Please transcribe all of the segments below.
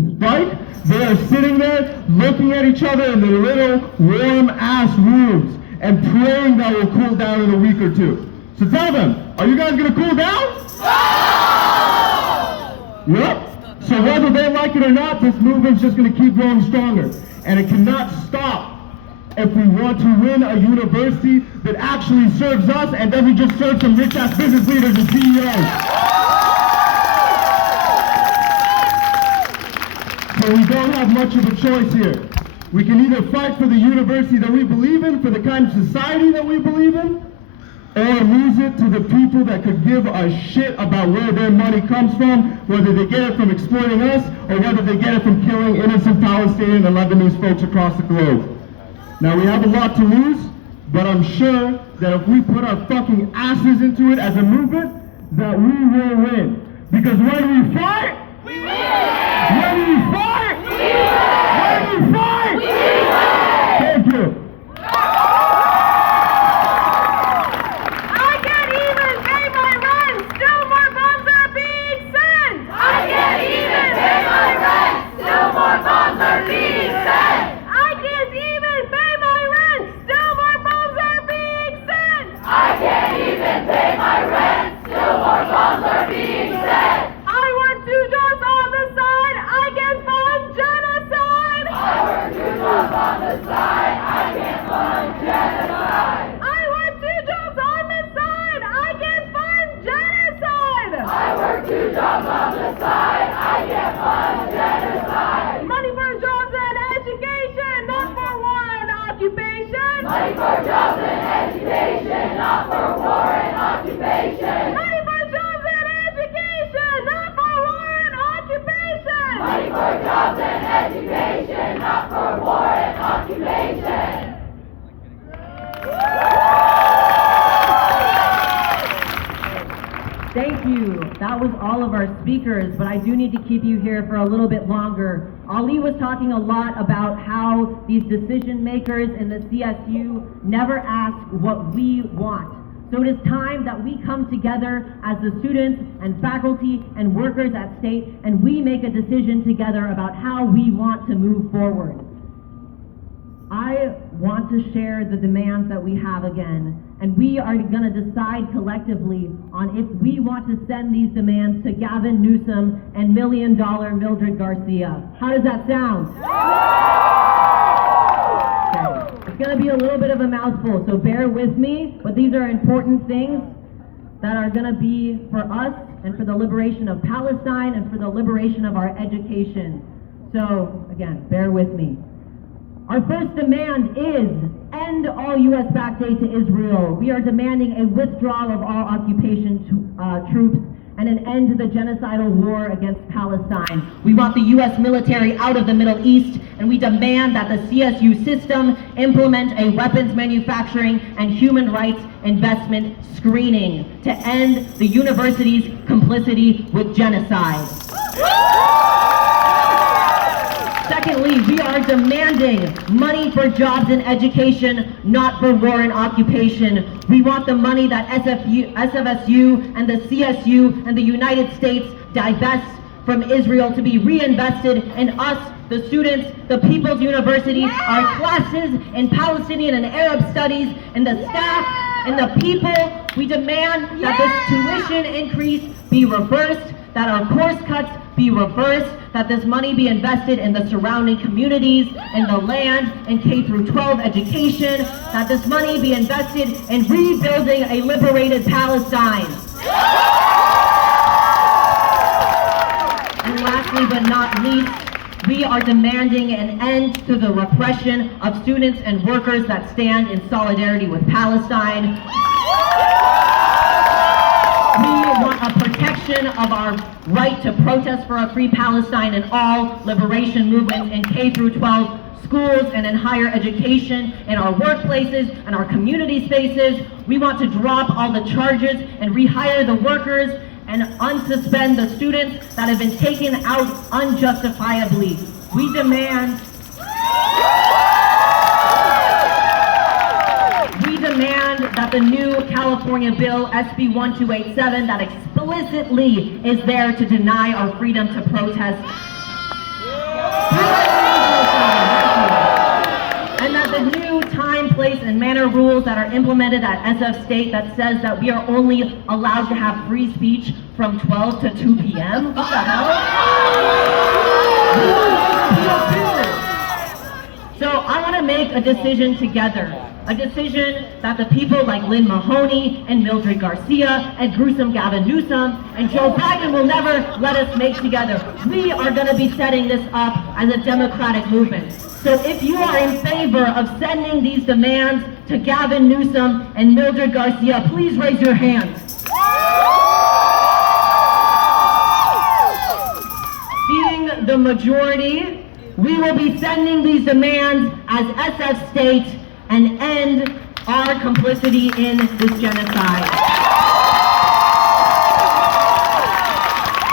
Right? They are sitting there looking at each other in their little warm-ass rooms and praying that will cool down in a week or two. So tell them, are you guys going to cool down? No! Yep. So whether they like it or not, this movement's just going to keep growing stronger. And it cannot stop if we want to win a university that actually serves us and doesn't just serve some rich-ass business leaders and CEOs. So we don't have much of a choice here. We can either fight for the university that we believe in, for the kind of society that we believe in, or lose it to the people that could give a shit about where their money comes from, whether they get it from exploiting us, or whether they get it from killing innocent Palestinian and Lebanese folks across the globe. Now we have a lot to lose, but I'm sure that if we put our fucking asses into it as a movement, that we will win. Because when we fight, we win! When we fight, we win! When we fight, we win! Thank you. I can't even pay my rent! Still more bombs are being sent! I can't even pay my rent! Still more bombs are being sent! I can't even pay my rent! Still more bombs are being sent! I can't even pay my rent! Still more bombs are being sent! I work 2 jobs on the side! I can fund genocide! I work 2 jobs on the side! I can fund genocide! I work 2 jobs on the side! I can fund genocide! I work 2 jobs on the side! I can fund genocide! Money for jobs and education, not for war and occupation! Money for jobs and education, not for war and occupation! Money for jobs and education, not for war and occupation! Money for jobs and education, not for war and occupation! Thank you. That was all of our speakers, but I do need to keep you here for a little bit longer. Ali was talking a lot about how these decision makers in the CSU never ask what we want. So it is time that we come together as the students and faculty and workers at State, and we make a decision together about how we want to move forward. I want to share the demands that we have again, and we are going to decide collectively on if we want to send these demands to Gavin Newsom and $1 Million Mildred Garcia. How does that sound? Okay. It's going to be a little bit of a mouthful, so bear with me, but these are important things that are going to be for us and for the liberation of Palestine and for the liberation of our education. So, again, bear with me. Our first demand is end all U.S.-backed aid to Israel. We are demanding a withdrawal of all occupation troops and an end to the genocidal war against Palestine. We want the U.S. military out of the Middle East, and we demand that the CSU system implement a weapons manufacturing and human rights investment screening to end the university's complicity with genocide. Secondly, we are demanding money for jobs and education, not for war and occupation. We want the money that SFSU and the CSU and the United States divest from Israel to be reinvested in us, the students, the People's University, our classes in Palestinian and Arab studies, and the staff and the people. We demand that this tuition increase be reversed, that our course cuts be reversed, that this money be invested in the surrounding communities, in the land, in K-12 education, that this money be invested in rebuilding a liberated Palestine. And lastly but not least, we are demanding an end to the repression of students and workers that stand in solidarity with Palestine. We want a protection of our right to protest for a free Palestine in all liberation movements in K-12 schools and in higher education, in our workplaces and our community spaces. We want to drop all the charges and rehire the workers and unsuspend the students that have been taken out unjustifiably. We demand that the new California bill, SB 1287, that explicitly is there to deny our freedom to protest. implemented at SF State that says that we are only allowed to have free speech from 12 to 2 p.m.? What the hell? So I want to make a decision together. A decision that the people like Lynn Mahoney and Mildred Garcia and gruesome Gavin Newsom and Joe Biden will never let us make together. We are going to be setting this up as a democratic movement. So if you are in favor of sending these demands to Gavin Newsom and Mildred Garcia, please raise your hands. Seeing the majority, we will be sending these demands as SF State and end our complicity in this genocide.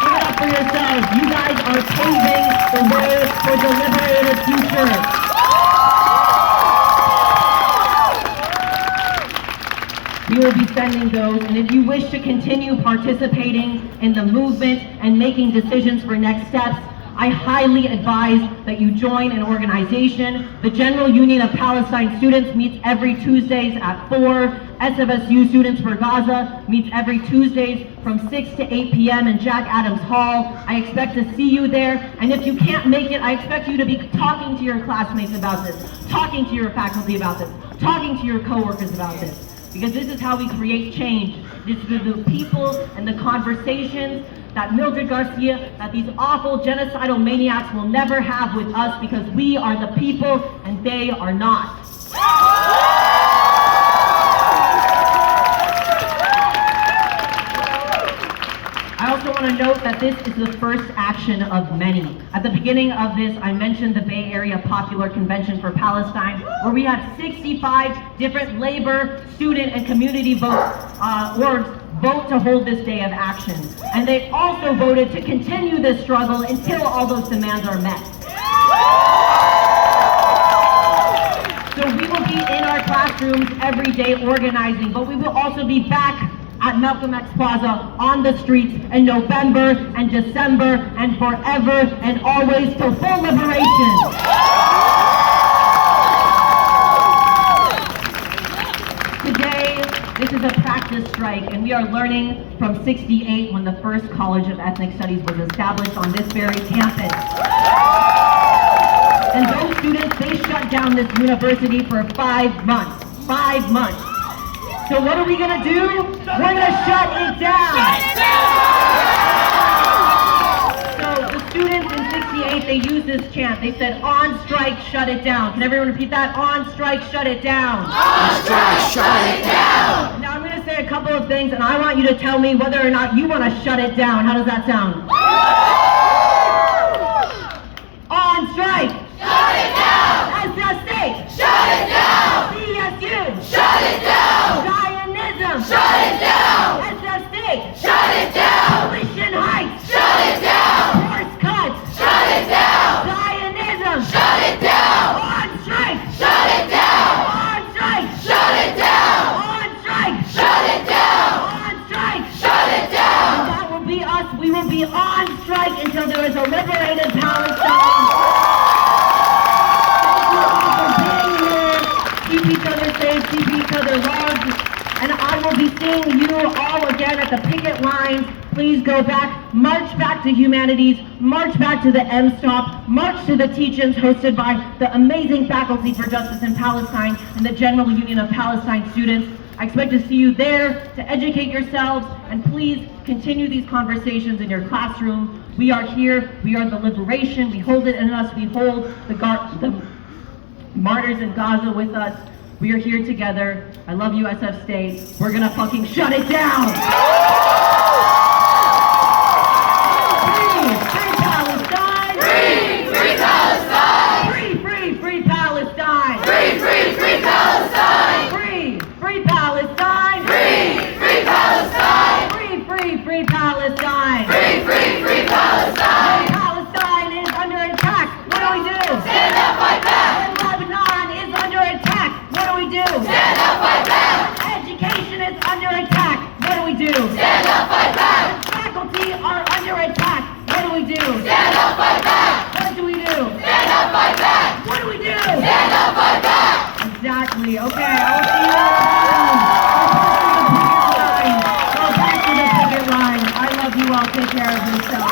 Give it up for yourselves. You guys are paving the way for the liberated future. We will be sending those, and if you wish to continue participating in the movement and making decisions for next steps, I highly advise that you join an organization. The General Union of Palestine Students meets every Tuesdays at 4. SFSU Students for Gaza meets every Tuesdays from 6 to 8 p.m. in Jack Adams Hall. I expect to see you there, and if you can't make it, I expect you to be talking to your classmates about this, talking to your faculty about this, talking to your coworkers about this, because this is how we create change. This is the people and the conversations that Mildred Garcia, that these awful genocidal maniacs will never have with us, because we are the people and they are not. I also want to note that this is the first action of many. At the beginning of this, I mentioned the Bay Area Popular Convention for Palestine, where we had 65 different labor, student, and community orgs vote to hold this day of action. And they also voted to continue this struggle until all those demands are met. So we will be in our classrooms every day organizing, but we will also be back at Malcolm X Plaza on the streets in November and December and forever and always till full liberation. Today, this is a practice strike, and we are learning from '68 when the first College of Ethnic Studies was established on this very campus. And those students, they shut down this university for 5 months. 5 months. So what are we gonna do? We're gonna shut it down! Shut it down! So the students in '68, they used this chant. They said, on strike, shut it down. Can everyone repeat that? On strike, shut it down. On strike, shut it down. Now I'm gonna say a couple of things, and I want you to tell me whether or not you wanna shut it down. How does that sound? On strike! Shut it down. SF State! Shut it down. CSU! Shut it down. Zionism! Shut it down. SF State! Shut it down. Christian Heights! Shut it down. Force cuts! Shut it down. Zionism! Shut it down. On strike! Shut it down. On strike! Shut it down. On strike! Shut it down. On strike! Shut it down. And that will be us. We will be on strike until there is a liberated Palestine. Thank you all for being here. Keep each other safe, keep each other loved. And I will be seeing you all again at the picket lines. Please go back, march back to Humanities, march back to the M-Stop, march to the teach-ins hosted by the amazing Faculty for Justice in Palestine and the General Union of Palestine Students. I expect to see you there to educate yourselves, and please continue these conversations in your classroom. We are here, we are the liberation, we hold it in us, we hold the martyrs in Gaza with us. We are here together. I love you, SF State. We're gonna fucking shut it down! Free, free Palestine! Free, free Palestine. Free, free, free Palestine! Free, free, free Palestine. Free, free Palestine! Free, free Palestine. Free, free, free Palestine! Free, free, free Palestine. Palestine is under attack. What do we do? Stand up, fight back. Lebanon is under attack. What do we do? Stand up, fight back. Education is under attack. What do we do? Stand up, fight back. Faculty are under attack. What do we do? Stand up, fight back. What do we do? Stand up, fight back. What do we do? Stand up, fight back. Exactly. Okay, I'll see you all. take care of yourself.